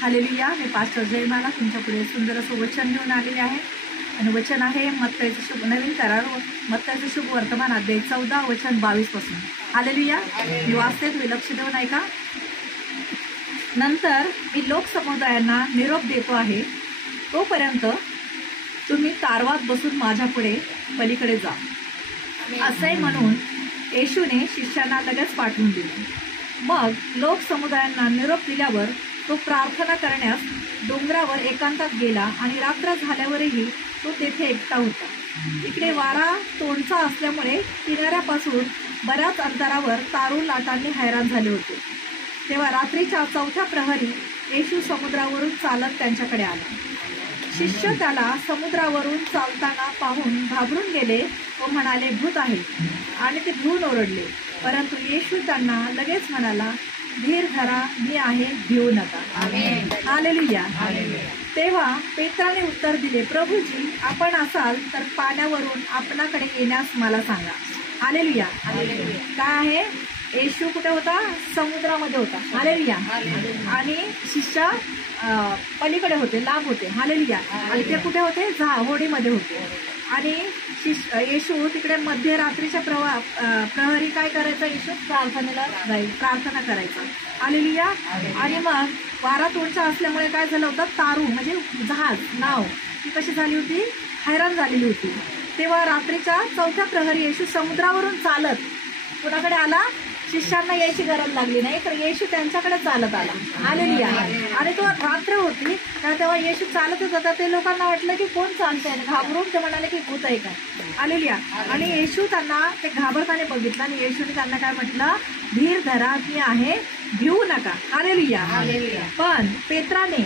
Hallelujah. मी pastor Jaymala तुमच्यापुढे सुंदर असं वचन घेऊन आलेले आहे आणि वचन आहे मत्तईचं शुभ नवीन करार मत्तईचं शुभ वर्तमान अध्याय 14 वचन 22 पासून. हालेलुया. मी वाचते, तुम्ही लक्ष देऊन ऐका. नंतर मी लोकसमुदायांना निरोप देतो आहे, तोपर्यंत तुम्ही तारवात बसून माझ्यापुढे पलीकडे जा असे म्हणून येशूने शिष्यांना लगेच पाठवून दिले. मग लोकसमुदायांना निरोप दिल्यावर तो प्रार्थना करण्यास डोंगरावर एकांतात गेला आणि रात्र झाल्यावरही तो तेथे एकटा होता. इकडे वारा तोंडचा असल्यामुळे किनाऱ्यापासून बऱ्याच अंतरावर तारू लाटांनी हैराण झाले होते. तेव्हा रात्रीच्या 4थ्या प्रहरी येशू समुद्रावरून चालत त्यांच्याकडे आला. शिष्य त्याला समुद्रावरून चालताना पाहून घाबरून गेले व म्हणाले, भूत आहे, आणि ते भिवून ओरडले. परंतु येशू त्यांना लगेच म्हणाला, धीर धरा, मी आहे, भिवू नका. हालेलुया. तेव्हा पेत्राने उत्तर दिले, प्रभूजी, आपण असाल तर पाण्यावरून आपणाकडे येण्यास मला सांगा. हालेलुया. काय आहे? येशू कुठे होता? समुद्रामध्ये होता. हालेलुया. आणि शिष्य पलीकडे होते, लांब होते. हालेलुया. आणि ते कुठे होते? होडीमध्ये होते. आणि येशू तिकडे मध्यरात्रीच्या प्रहरी काय करायचं? येशू प्रार्थनेला जाईल, प्रार्थना करायचा. हालेलुया. आणि मग वारा तोंडचा असल्यामुळे काय झालं होतं? तारू म्हणजे जहाज, नाव ती कशी झाली होती? हैराण झालेली होती. तेव्हा रात्रीच्या 4थ्या प्रहरी येशू समुद्रावरून चालत कुणाकडे आला? शिष्यांना यायची गरज लागली नाही, तर येशू त्यांच्याकडे चालत आला. हालेलुया. आणि तो रात्र होती, तर तेव्हा येशू चालतच होता. ते लोकांना वाटलं की कोण चालतंय, घाबरून ते म्हणाले की भूत आहे का. हालेलुया. आणि येशू त्यांना ते घाबरताना बघितलं आणि येशूने त्यांना काय म्हटलं? धीर धरा, मी आहे, भिवू नका. हालेलुया. पण पेत्राने,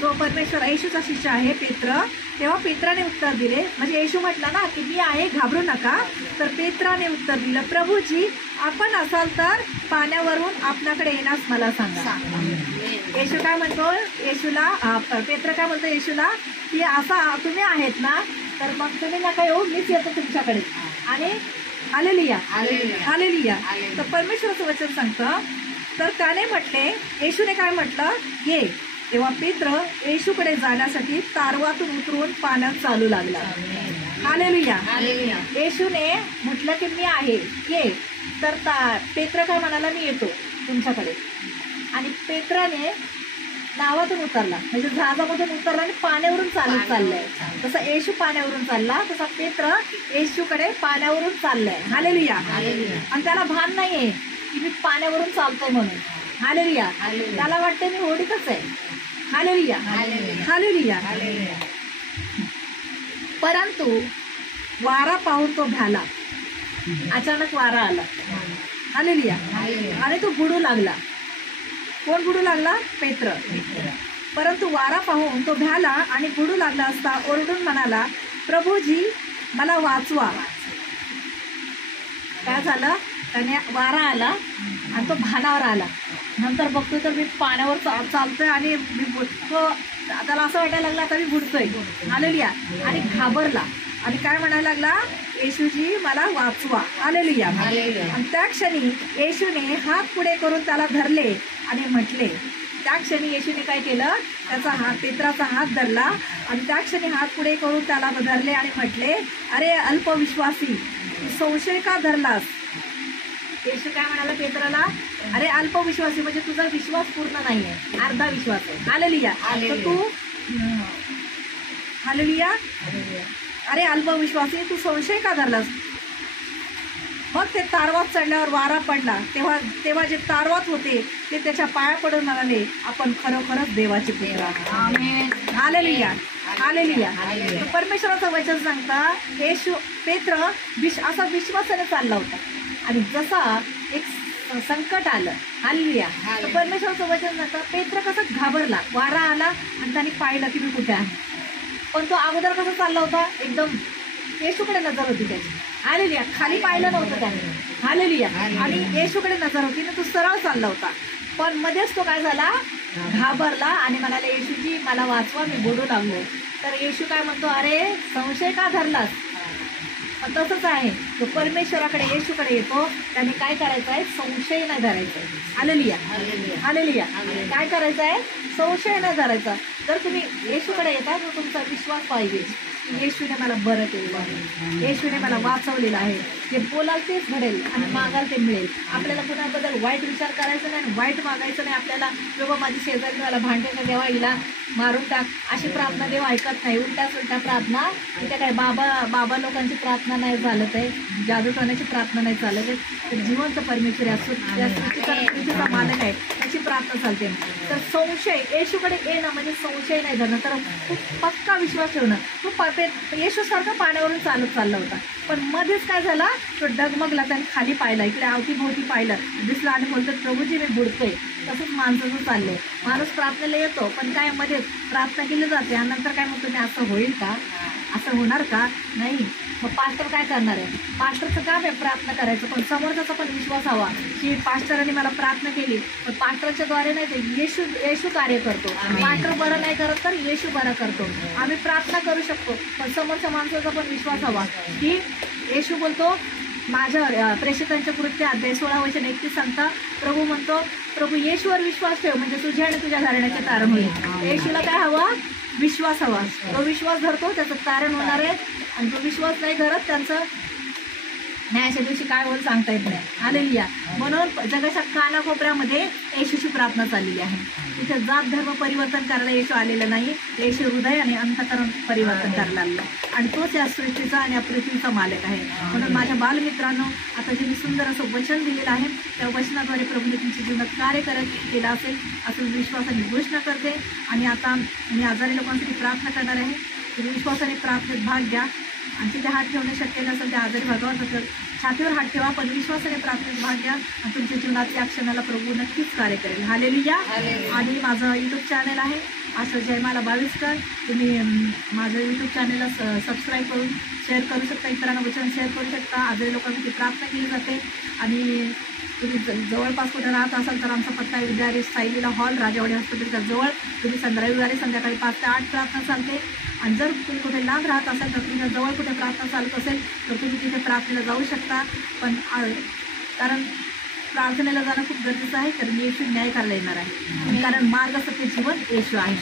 जो परमेश्वर येशूचा शिष्य आहे पेत्र, तेव्हा पेत्राने उत्तर दिले, म्हणजे येशू म्हटला ना की मी आहे, घाबरू नका. तर पेत्राने उत्तर दिलं, प्रभूजी, आपण असाल तर पाण्यावरून आपल्याकडे येण्यास मला सांगा. येशू काय म्हणतो येशूला? पेत्र काय म्हणतो येशूला की असा तुम्ही आहेत ना, तर मग तुम्ही नका येऊ, मीच येतो तुमच्याकडे. आणि हालेलुया. हालेलुया. तर परमेश्वराचं वचन सांगतं, तर त्याने म्हटले, येशूने काय म्हटलं? ये. तेव्हा पेत्र येशूकडे जाण्यासाठी तारवातून उतरून पाण्यात चालू लागला. हालेलुया. येशूने म्हटलं की मी आहे, ये. तर पेत्र काय म्हणाला? मी येतो तुमच्याकडे. आणि पेत्राने नावातून उतरला, म्हणजे जहाजामधून उतरला आणि पाण्यावरून चालत चाललंय. तसं येशू पाण्यावरून चालला, तसा पेत्र येशूकडे पाण्यावरून चाललंय. हालेलुया. आणि त्याला भान नाहीये की मी पाण्यावरून चालतोय म्हणून. हालेलुया. त्याला वाटतं मी होडीतच आहे. हालेलुया. हालेलुया. परंतु वारा पाहून तो भ्याला. अचानक वारा आला. हालेलुया. आणि तो बुडू लागला. कोण बुडू लागला? पेत्र. परंतु वारा पाहून तो भ्याला आणि बुडू लागला असता ओरडून म्हणाला, प्रभूजी, मला वाचवा. काय झालं? त्याने वारा आला आणि तो भानावर आला. नंतर बघतो तर मी पाण्यावर चालतोय आणि मी बुडतो. त्याला असं वाटायला लागलं आता मी बुडतोय. हालेलुया. आणि घाबरला आणि काय म्हणायला लागला? येशूजी, मला वाचवा. हालेलुया. आणि त्या क्षणी येशूने हात पुढे करून त्याला धरले आणि म्हटले. त्या क्षणी येशूने काय केलं? त्याचा हात, पेत्राचा हात धरला आणि त्या क्षणी हात पुढे करून त्याला धरले आणि म्हटले, अरे अल्पविश्वासी, संशय का धरलास? येशू काय म्हणाला पेत्राला? अरे अल्पविश्वासी, म्हणजे तुझा विश्वास पूर्ण नाहीये, अर्धा विश्वास आहे. हालेलुया. तर तू, हालेलुया, अरे अल्पविश्वासी, तू संशय का धरलास? मग ते तारवात चढल्यावर वारा पडला. तेव्हा जे तारवात होते ते त्याच्या पाया पडून म्हणाले, आपण खरोखरच देवाचे पुत्र आहोत. हालेलुया. हालेलुया. परमेश्वराचं वचन सांगता येशू पेत्र असा विश्वासाने चालला होता आणि जसा एक संकट आलं. हालेलुया. तर परमेश्वराचं वचन सांगता पेत्र कसं घाबरला. वारा आला आणि त्याने पाहिलं की मी कुठे आहे. पण तो अगोदर कसा चालला होता? एकदम येशूकडे नजर होती त्याची. हालेलुया. खाली पाहिलं नव्हतं त्याने. हालेलुया. आणि येशूकडे नजर होती ना, तो सरळ चालला होता. पण मध्येच तो काय झाला? घाबरला आणि म्हणाले, येशूजी, मला वाचवा, मी बुडू लागलो. तर येशू काय म्हणतो? अरे संशय का धरलास? तसंच आहे, तो परमेश्वराकडे येशूकडे येतो त्याने काय करायचं आहे, संशय नाही धरायचा आहे. Hallelujah hallelujah. काय करायचं आहे, संशय नाही धरायचा. जर तुम्ही येशूकडे येता तर तुमचा विश्वास पाहिजे की येशूने मला बरं केलेलं आहे, येशूने मला वाचवलेलं आहे. जे बोलाल तेच घडेल आणि मागाल ते मिळेल. आपल्याला कुणाबद्दल वाईट विचार करायचा नाही, वाईट मागायचं नाही. आपल्याला बाबा माझी शेजारी मला भांडे देवा हिला मारून टाक अशी प्रार्थना देव ऐकत नाही. उलट्या प्रार्थना तिथे काय बाबा लोकांची प्रार्थना नाही चालत आहे, जादूटोण्याची प्रार्थना नाही चालत आहे. तर जिवंत परमेश्वर या सृष्टीचा मालक आहे त्याची प्रार्थना चालते. तर संशय येशूकडे येणं म्हणजे संशय नाही धरणं, तर खूप पक्का विश्वास ठेवणं. तो येशूसारखा पाण्यावरून चालत चालला होता, पण मध्येच काय झाला, तो डगमगला. त्याने खाली पाहिला, इकडे अवतीभोवती पाहिलं, दिसलं आणि बोलतो प्रभूजी मी बुडतोय. तसंच माणसाचं चाललंय. माणूस प्रार्थनेला येतो पण काय मध्ये प्रार्थना केली जाते आणि नंतर काय म्हणतो मी असं होईल का, असं होणार का, नाही. मग पास्टर काय करणार आहे, पास्टरचं काम आहे प्रार्थना करायचं, पण समोरचा पण विश्वास हवा की पास्टरांनी मला प्रार्थना केली, पण पास्टरच्या द्वारे नाही, ते येशू कार्य करतो. पास्टर बरं नाही करत तर येशू बरं करतो. आम्ही प्रार्थना करू शकतो पण समोरच्या माणसाचा पण विश्वास हवा की येशू बोलतो माझ्या प्रेषितांच्या कृत्य अध्याय 16:31 सांगता प्रभू म्हणतो, प्रभू येशूवर विश्वास ठेव म्हणजे तुझ्या आणि तुझ्या घराण्याचे तारण होईल. येशूला काय हवा, विश्वास हवा. तो विश्वास धरतो त्याचं तारण होणार आहे, आणि तो विश्वास नाही धरत त्यांचं न्यायाच्या दिवशी काय होईल सांगता येत नाही. हालेलुया. म्हणून जगाच्या कानाकोपऱ्यामध्ये येशूची प्रार्थना चाललेली आहे. तिथे जात धर्म परिवर्तन करायला येशू आलेलं नाही, येशू हृदय आणि अंतःकरण परिवर्तन करायला आलेलं, आणि तोच या सृष्टीचा आणि या पृथ्वीचा मालक आहे. म्हणून माझ्या बालमित्रांनो, आता जे मी सुंदर असं वचन दिलेलं आहे त्या वचनाद्वारे प्रभूने तुमच्या जीवनात कार्य केलं असेल असं विश्वासाने घोषणा करते. आणि आता मी आजारी लोकांसाठी प्रार्थना करणार आहे. तुम्ही विश्वासाने प्रार्थनेत भाग घ्या, आणि तिथे हात ठेवणं शक्य नसेल त्या आजारी भागावर तर छातीवर हात ठेवा, पण विश्वासाने प्रार्थनेत भाग घ्या आणि तुमच्या जीवनात या क्षणाला प्रभू नक्कीच कार्य करेल. हालेलुया. आणि माझं यूट्यूब चॅनल आहे असं जयमाला बाविस्कर. तुम्ही माझं यूट्यूब चॅनलला सबस्क्राईब करून शेअर करू शकता, इतरांना वचन शेअर करू शकता. आजारी लोकांसाठी प्रार्थना केली जाते. आणि तुम्ही जवळपास कुठे राहत असाल तर आमचा पत्ता आहे विद्यार्थी सायलीला हॉल, राजावाडी हॉस्पिटलच्या जवळ. तुम्ही रविवारी संध्याकाळी 5 ते 8 प्रार्थना चालते. आणि जर तुम्ही कुठे लांब राहत असाल तर तुमच्या जवळ कुठे प्रार्थना चालत असेल तर तुम्ही तिथे प्रार्थनेला जाऊ शकता. पण कारण प्रार्थनेला जाणं खूप गरजेचं आहे, कारण येशू न्याय करायला येणार आहे, कारण मार्ग सत्य जीवन येशू आहे.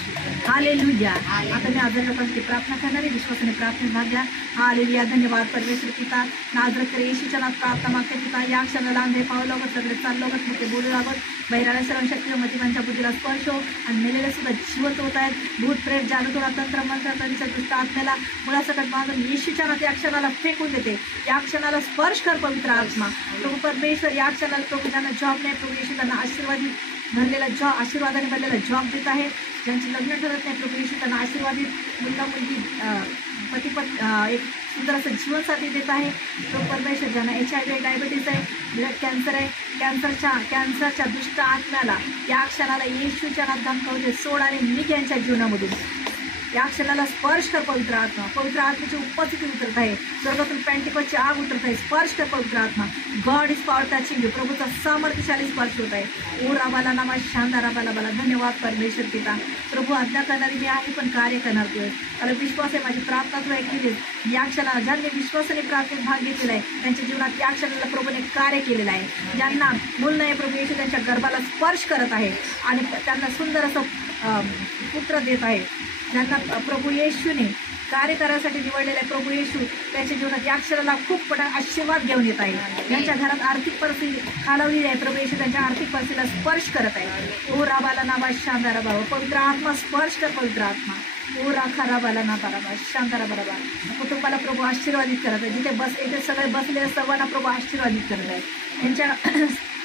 हालेलुया. आता मी आजारी लोकांसाठी प्रार्थना करणार आहे, विश्वासाने प्रार्थनेत भाग घ्या. हालेलुया. धन्यवाद परमेश्वर पिता, नाजरत करे येशूच्या नावात प्रार्थना मागते पिता. या क्षणाला अंधे पाहू लागत, सगळे चाललोगत, मोठे बोलू लागत, बहिराला सर्व शक्ती व मतिमांच्या बुद्धीला स्पर्श हो, आणि मेलेले सुद्धा जिवंत होत आहेत. भूत प्रेत जादूटोणा तंत्र मंत्र त्यांच्या दुष्ट आत्म्याला मुळासकट बांधून येशूच्या नावात या क्षणाला फेकून देते. या क्षणाला स्पर्श कर पवित्र आत्मा. प्रभू परमेश्वर या क्षणाला प्रभू ज्यांना जॉब नाही, प्रभू येशू त्यांना आशीर्वादाने भरलेला जॉब देत आहे. ज्यांची लग्न ठरत नाही प्रभू येशू त्यांना आशीर्वादित मुलगा मुलगी एक सुंदर असं जीवनसाथी देत आहे. प्रभू परमेश्वर ज्यांना HIV डायबिटीस आहे, ब्लड कॅन्सर आहे, कॅन्सरच्या दुष्ट आत्म्याला या क्षणाला येशूच्या नावात धमकावते, सोड आणि निघ यांच्या जीवनामधून. या क्षणाला स्पर्श कर पवित्र आत्मा. पवित्र आत्म्याची उपस्थिती उतरत आहे, स्वर्गातून पेंटिकोसची आग उतरत आहे. स्पर्श कर पवित्र आत्मा. God is power touching you. प्रभूचा सामर्थ्यशाली स्पर्श होत आहे. ओ राबाला नामा शांदा राबाला बाला. धन्यवाद परमेश्वर पिता. प्रभू आज्ञा करणारी मी आहे पण कार्य करणार तू आहे. मला विश्वास आहे माझी प्रार्थना तू ऐकलेली. या क्षणाला ज्यांनी विश्वासाने प्रार्थनेत भाग घेतलेला आहे त्यांच्या जीवनात या क्षणाला प्रभूने कार्य केलेलं आहे. ज्यांना मूल नाही प्रभू येशू त्यांच्या गर्भाला स्पर्श करत आहे आणि त्यांना सुंदर असं पुत्र देत आहे. ज्यांना प्रभू येशूने कार्य करायसाठी निवडलेलं आहे प्रभू येशू त्यांच्या जीवनात या क्षणाला खूप मोठा आशीर्वाद घेऊन येत आहे. ज्यांच्या घरात आर्थिक परिस्थिती खालावलेली आहे प्रभू येशू त्यांच्या आर्थिक परिस्थितीला स्पर्श करत आहे. ओ राबाला नाबा शांदारा बाबा. पवित्र आत्मा स्पर्श कर पवित्र आत्मा. ओ राखा राबाला ना बाराबा शांतारा बराबा. कुटुंबाला प्रभू आशीर्वादित करत आहे. जिथे इथे सगळे बसलेले सर्वांना प्रभू आशीर्वादित करत आहे. यांच्या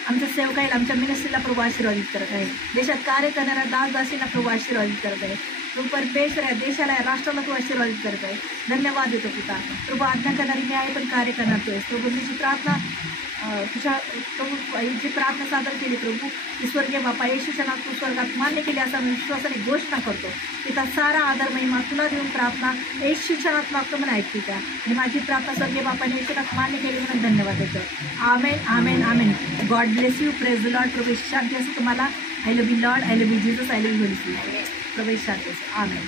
आमच्या सेवकाईला आमच्या मिनिस्ट्रीला प्रभू आशीर्वादित करत आहे. देशात कार्य करणाऱ्या दासदासींना प्रभू आशीर्वादित करत आहे. प्रभू परमेश्वर या देशाला या राष्ट्राला तू आशीर्वादित करत आहे. धन्यवाद देतो पिता. प्रभू आज्ञा करणारी मी आहे पण कार्य करणार तू आहेस. प्रभू मी प्रार्थना तुझ्या प्रभू जी प्रार्थना सादर केली प्रभू ती स्वर्गीय बापा येशूच्या नावात तू स्वर्गात मान्य केली असं मी विश्वासाने घोषणा करतो. पिता सारा आदर महिमा तुला देऊन प्रार्थना येशूच्या नावात मागतो म्हणून ऐकते त्या. आणि माझी प्रार्थना स्वर्गीय बापाने येशूच्या नावात मान्य केली म्हणून धन्यवाद देतो. Amen amen amen. God bless you. Praise the Lord. प्रभू शांती असो तुम्हाला. I love you Lord. I love you Jesus. I love you Holy Spirit. प्रभू शांती असो. आमेन.